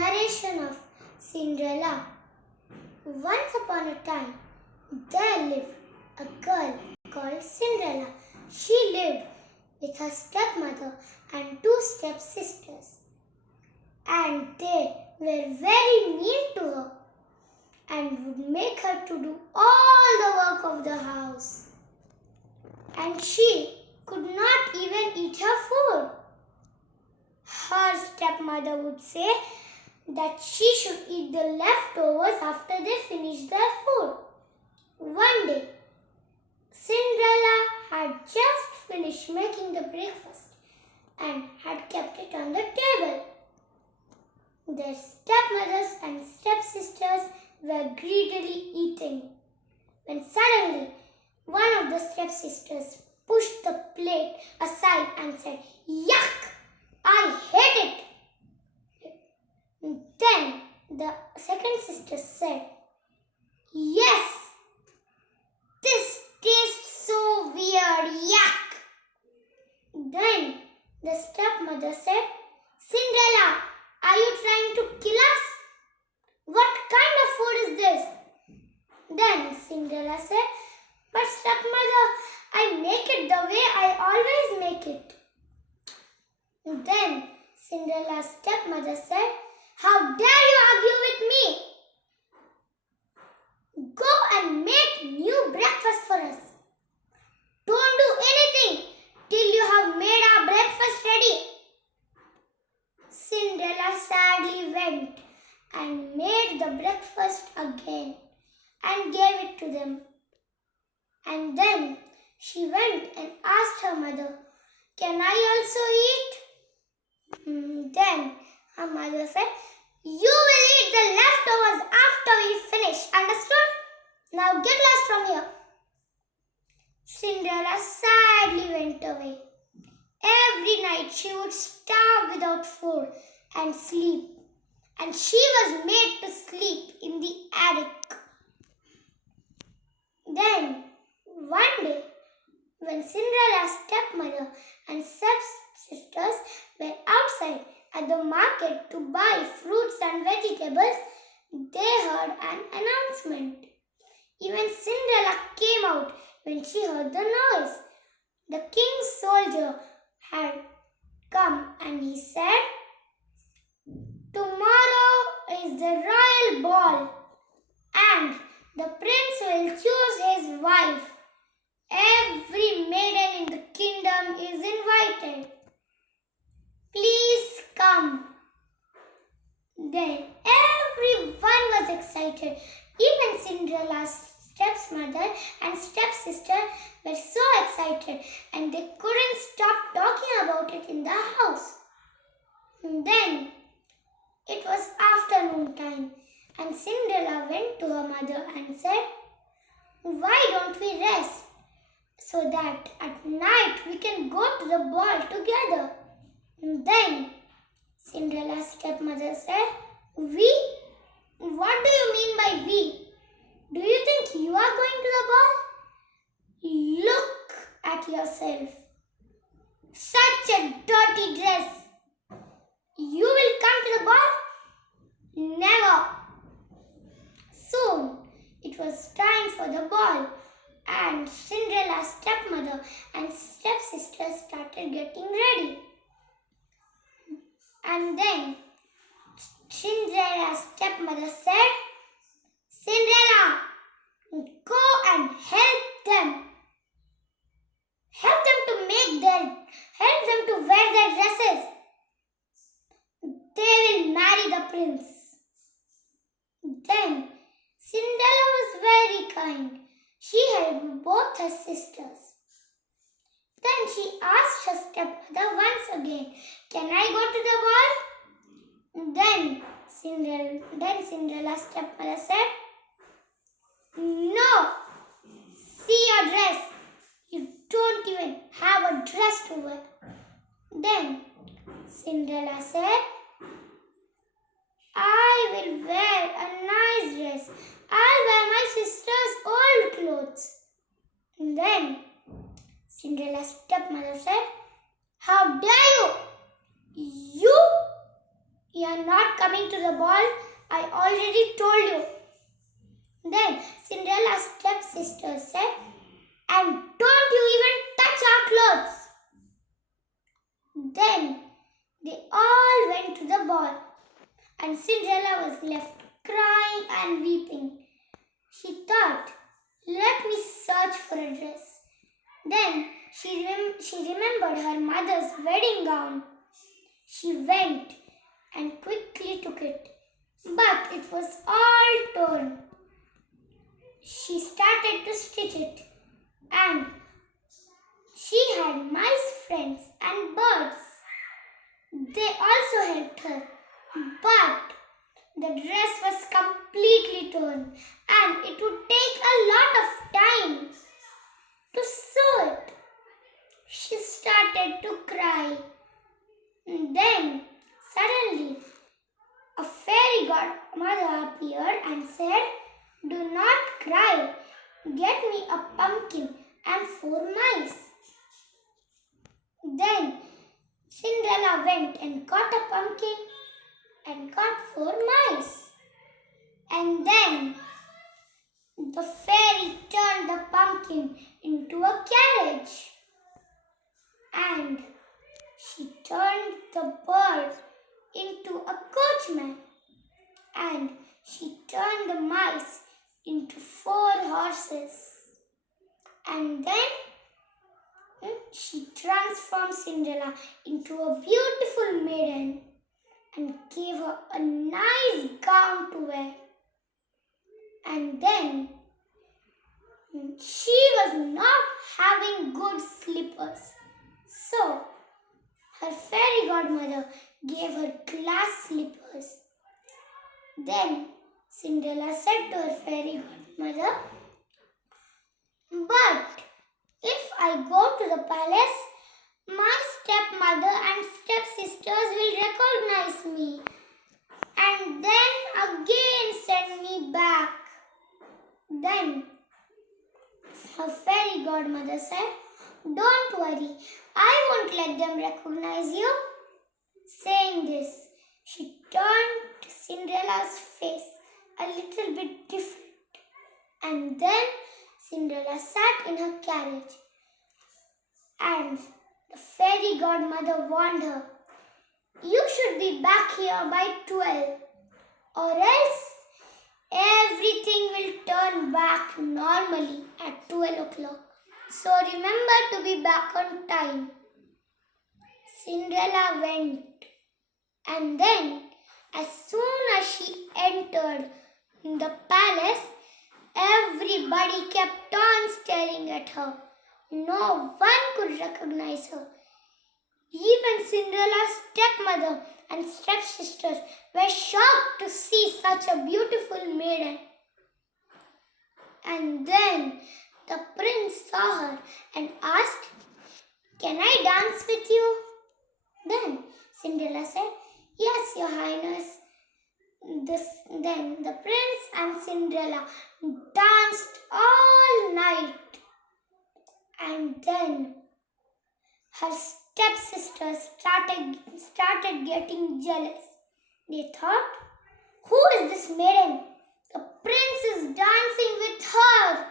narration of Cinderella. Once upon a time, there lived a girl called Cinderella. She lived with her stepmother and two stepsisters, and they were very mean to her and would make her to do all the work of the house. And she could not even eat her food. Her stepmother would say that she should eat the leftovers after they finished their food. One day, Cinderella had just finished making the breakfast and had kept it on the table. Their stepmothers and stepsisters were greedily eating, when suddenly one of the stepsisters pushed the plate aside and said, "Yuck! I hate it!" Then the second sister said, "Yes, this tastes so weird, yuck!" Then the stepmother said, "Cinderella, are you trying to kill us? What kind of food is this?" Then Cinderella said, "But stepmother, I make it the way I always make it." Then Cinderella's stepmother said, "How dare you argue with me? Go and make new breakfast for us. Don't do anything till you have made our breakfast ready." Cinderella sadly went and made the breakfast again and gave it to them. And then she went and asked her mother, "Can I also eat?" Then her mother said, "You will eat the leftovers after we finish, understood? Now get lost from here." Cinderella sadly went away. Every night she would starve without food and sleep, and she was made to sleep in the attic. Then one day, when Cinderella's stepmother and stepsisters were outside at the market to buy fruits and vegetables, they heard an announcement. Even Cinderella came out when she heard the noise. The king's soldier had come and he said, "Tomorrow is the royal ball and the prince will choose his wife. Every maiden in the kingdom is invited. Please come." Then everyone was excited. Even Cinderella's stepmother and stepsister were so excited and they couldn't stop talking about it in the house. Then it was afternoon time and Cinderella went to her mother and said, "Why don't we rest so that at night we can go to the ball together?" Then Cinderella's stepmother said, "We? What do you mean by we? Do you think you are going to the ball? Look at yourself. Such a dirty dress. You will come to the ball? Never." Soon it was time for the ball, and Cinderella's stepmother and stepsister started getting ready. And then Cinderella's stepmother said, "Cinderella, go and help them. Help them to wear their dresses. They will marry the prince." Then Cinderella was very kind. She helped both her sisters. Then she asked her stepmother once again, "Can I go to the ball?" Then Cinderella's stepmother said, "No, see your dress. You don't even have a dress to wear." Then Cinderella said, "I will wear a nice dress. I'll wear my sister's old clothes." Then Cinderella's stepmother said, "How dare you? You are not coming to the ball? I already told you. Then Cinderella's stepsister said, and don't you even touch our clothes. Then they all went to the ball, and Cinderella was left crying and weeping. She thought, let me search for a dress. Then she remembered her mother's wedding gown. She went and quickly took it, but it was all torn. She started to stitch it, and she had mice friends and birds. They also helped her, but the dress was completely torn and it would take a lot of time to sew it. She started to cry. Then suddenly a fairy godmother appeared and said, do not cry. Get me a pumpkin and 4 mice. Then Cinderella went and caught a pumpkin and got 4 mice. And then the fairy turned the pumpkin into a carriage. And she turned the bird into a coachman. And she turned the mice into 4 horses. And then she transformed Cinderella into a beautiful maiden and gave her a nice gown to wear. And then she was not having good slippers. So her fairy godmother gave her glass slippers. Then Cinderella said to her fairy godmother, but if I go to the palace, my stepmother and stepsisters will recognize me and then again send me back. Then her fairy godmother said, don't worry, I won't let them recognize you. Saying this, she turned Cinderella's face a little bit different. And then Cinderella sat in her carriage. And the fairy godmother warned her, you should be back here by 12, or else everything will turn back normally at 12 o'clock. So remember to be back on time. Cinderella went, and then as soon as she entered the palace, everybody kept on staring at her. No one could recognize her. Even Cinderella's stepmother and stepsisters were shocked to see such a beautiful maiden. And then the prince saw her and asked, can I dance with you? Then Cinderella said, yes, your highness. Then the prince and Cinderella danced all night. And then her stepsisters started getting jealous. They thought, who is this maiden? The prince is dancing with her.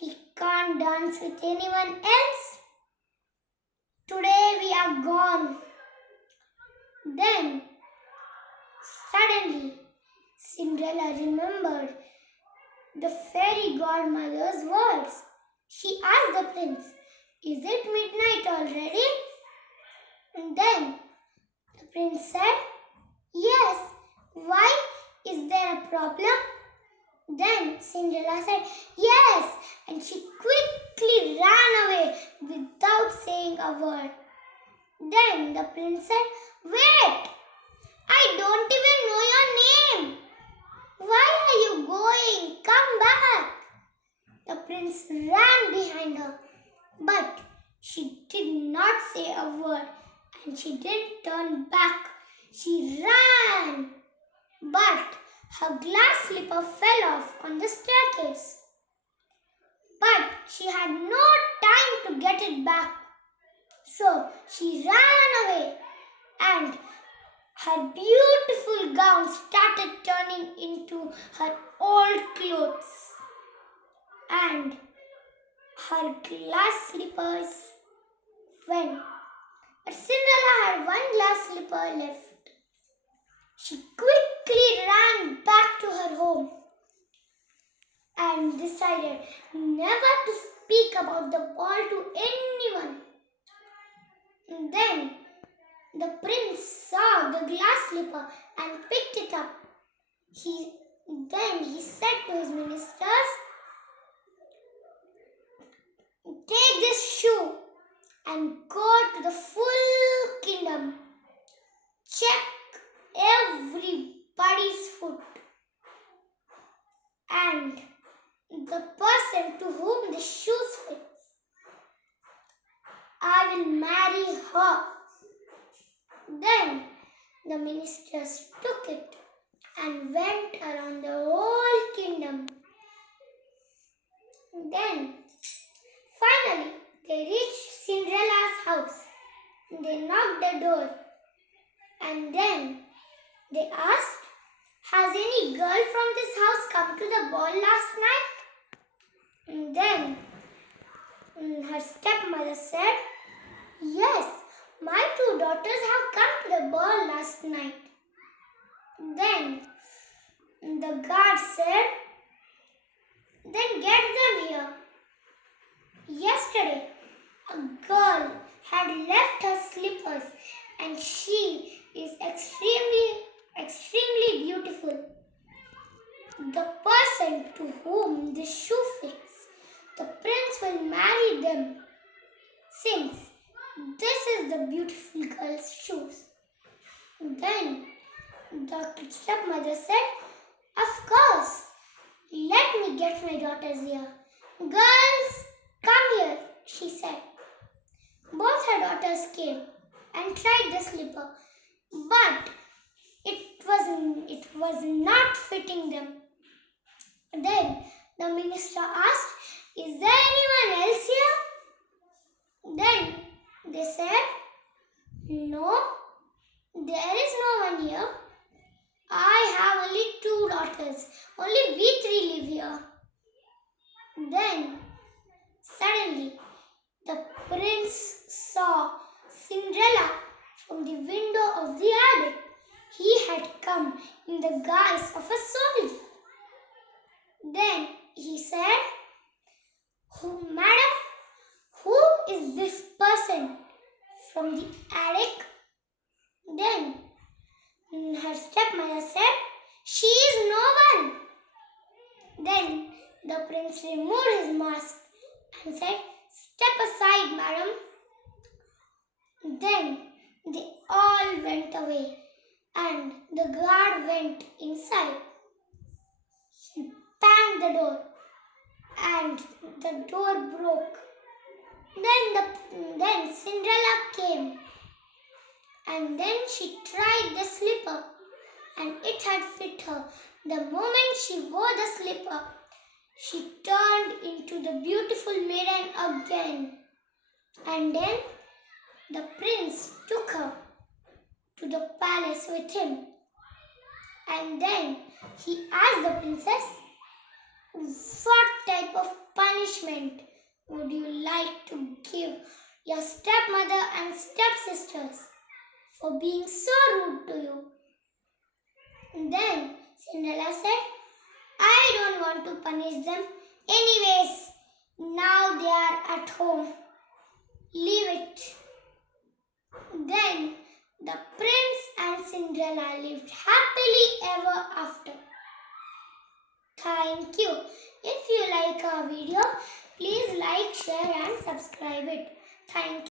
He can't dance with anyone else. Today we are gone. Then suddenly Cinderella remembered the fairy godmother's words. She asked the prince, is it midnight already? And then the prince said, yes. Why? Is there a problem? Then Cinderella said, yes. And she quickly ran away without saying a word. Then the prince said, wait, I don't even know your name. Why are you going? Come back. The prince ran behind her, but she did not say a word and she didn't turn back. She ran, but her glass slipper fell off on the staircase. But she had no time to get it back. So she ran away and Her beautiful gown started turning into her old clothes, and her glass slippers went. But Cinderella had one glass slipper left. She quickly ran back to her home and decided never to speak about the ball to anyone. Then the prince saw the glass slipper and picked it up. Then he said to his ministers, "Take this shoe and go to the full kingdom. Check everybody's foot. And the person to whom the shoes fits, I will marry her." Then the ministers took it and went around the whole kingdom. Then finally they reached Cinderella's house. They knocked the door and then they asked, "Has any girl from this house come to the ball last night?" And then her stepmother said, "Yes, my two daughters have come to the ball last night." Then the guard said, "Then get them here. Yesterday, a girl had left her slippers and she is extremely beautiful. The person to whom the shoe fits, the prince will marry them, since this is the beautiful girl's shoes." Then the stepmother said, "Of course, let me get my daughters here." "Girls, come here," she said. Both her daughters came and tried the slipper, but it was not fitting them. Then the minister asked, "Is there anyone else here?" Then they said, "No, there is no one here. I have only two daughters. Only we three live here." Then suddenly the prince saw Cinderella from the window of the attic. He had come in the guise of a soldier. Then he said, "Madam, who is this person from the attic?" Then her stepmother said, "She is no one." Then the prince removed his mask and said, "Step aside, madam." Then they all went away and the guard went inside. He banged the door and the door broke. Then Cinderella came and then she tried the slipper and it had fit her. The moment she wore the slipper, she turned into the beautiful maiden again. And then the prince took her to the palace with him. And then he asked the princess, "What type of punishment would you like to give your stepmother and stepsisters for being so rude to you?" And then Cinderella said, "I don't want to punish them. Anyways, now they are at home. Leave it." Then the prince and Cinderella lived happily ever after. Thank you. If you like our video, please like, share and subscribe it. Thank you.